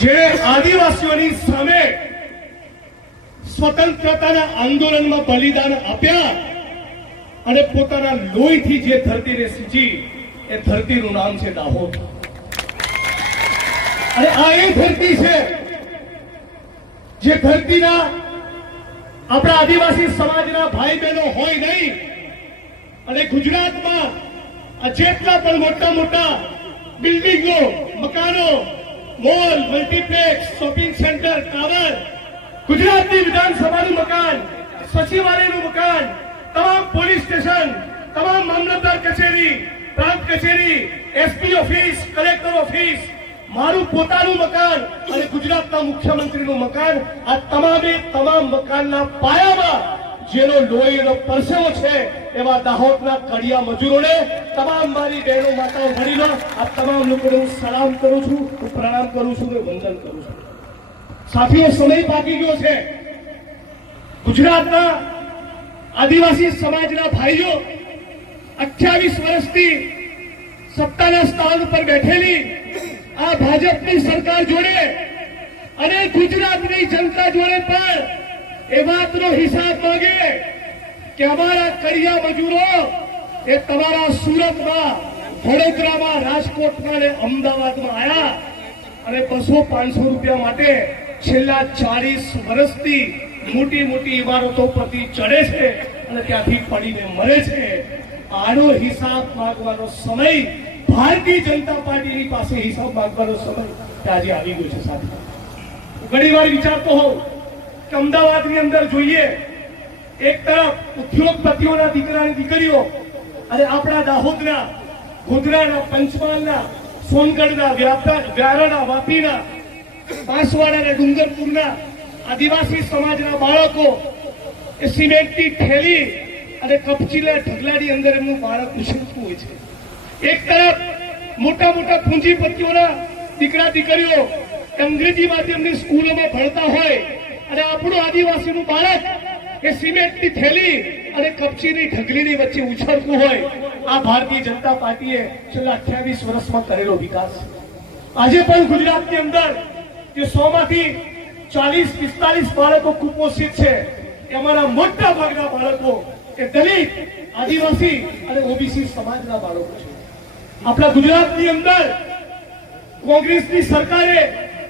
જેણે આદિવાસીઓની સામે સ્વતંત્રતાના આંદોલનમાં બલિદાન આપ્યા અને પોતાના લોહીથી જે ધરતીને સીંચી એ ધરતીનું નામ છે દાહોદ. અને આ એ ધરતી છે જે ધરતીના આપણા આદિવાસી સમાજના ભાઈ બહેનો હોય નહીં અને ગુજરાતમાં આ જેટલા પણ મોટા મોટા બિલ્ડિંગો, મકાનો, mall, multiplex, shopping centre, tower, ગુજરાતની વિધાનસભાનું મકાન, સચિવાલયનું મકાન, તમામ પોલીસ સ્ટેશન, તમામ મામલતદાર કચેરી, પ્રાંત કચેરી, એસપી ઓફિસ, કલેક્ટર ઓફિસ, મારું પોતાનું મકાન અને ગુજરાતના મુખ્યમંત્રીનું મકાન, આ તમામે તમામ મકાનના પાયામાં જેનો લોહીનો પરસેવો છે એવા દાહોદના કડિયા મજૂરોને, તમામ મારી બહેનો, માતાઓ, વડીલો, આ તમામ લોકોને હું સલામ કરું છું, હું પ્રણામ કરું છું, હું વંદન કરું છું. સાથીઓ, સમય પાકી ગયો છે. ગુજરાતના આદિવાસી સમાજના ભાઈઓ 28 વર્ષથી સત્તાના સ્થાન પર બેઠેલી આ ભાજપની સરકાર જોડે અને ગુજરાતની જનતા જોડે પણ એ વાતનો હિસાબ માંગે કે અમારા કડિયા મજૂરો એ તમારા સુરતમાં, વડોદરામાં, રાજકોટમાં અને અમદાવાદમાં આવ્યા અને 200-500 રૂપિયા માટે છેલ્લા 40 વર્ષથી મોટી મોટી ઇમારતો પરથી ચડે છે અને ત્યાંથી પડીને મરે છે. આનો હિસાબ માંગવાનો સમય ભારતીય જનતા પાર્ટીની પાસે હિસાબ માંગવાનો સમય આજે આવી ગયો છે. સાથે ઘણી વાર વિચારતો હોઉં કે અમદાવાદની અંદર જોઈએ એક તરફ ઉદ્યોગપતિઓના દીકરા અને દીકરીઓ અને આપણા દાહોદના, ગોધરાના, પંચમહાલના, સોનગઢના, વ્યારાના, વાપીના, બાંસવાડા અને ડુંગરપુરના આદિવાસી સમાજના બાળકો એ સિમેન્ટની થેલી અને કપચીલા ઢગલાની અંદર એમનું બાળક ઉછળતું હોય છે. એક તરફ મોટા મોટા પૂંજીપતિઓના દીકરા દીકરીઓ અંગ્રેજી માધ્યમની સ્કૂલોમાં ભણતા હોય અને આપણું આદિવાસીનું બાળક એ સિમેન્ટની થેલી અને કપચીની ઢગલીની વચ્ચે ઉછળતું હોય. આ ભારતીય જનતા પાર્ટીએ છેલ્લા 28 વર્ષમાં કરેલો વિકાસ. આજે પણ ગુજરાતની અંદર જે 100 માંથી 40-45 બાળકો કુપોષિત છે, એમાંના મોટા ભાગના બાળકો એ દલિત, આદિવાસી અને ઓબીસી સમાજના બાળકો છે. આપણા ગુજરાતની અંદર કોંગ્રેસની સરકારે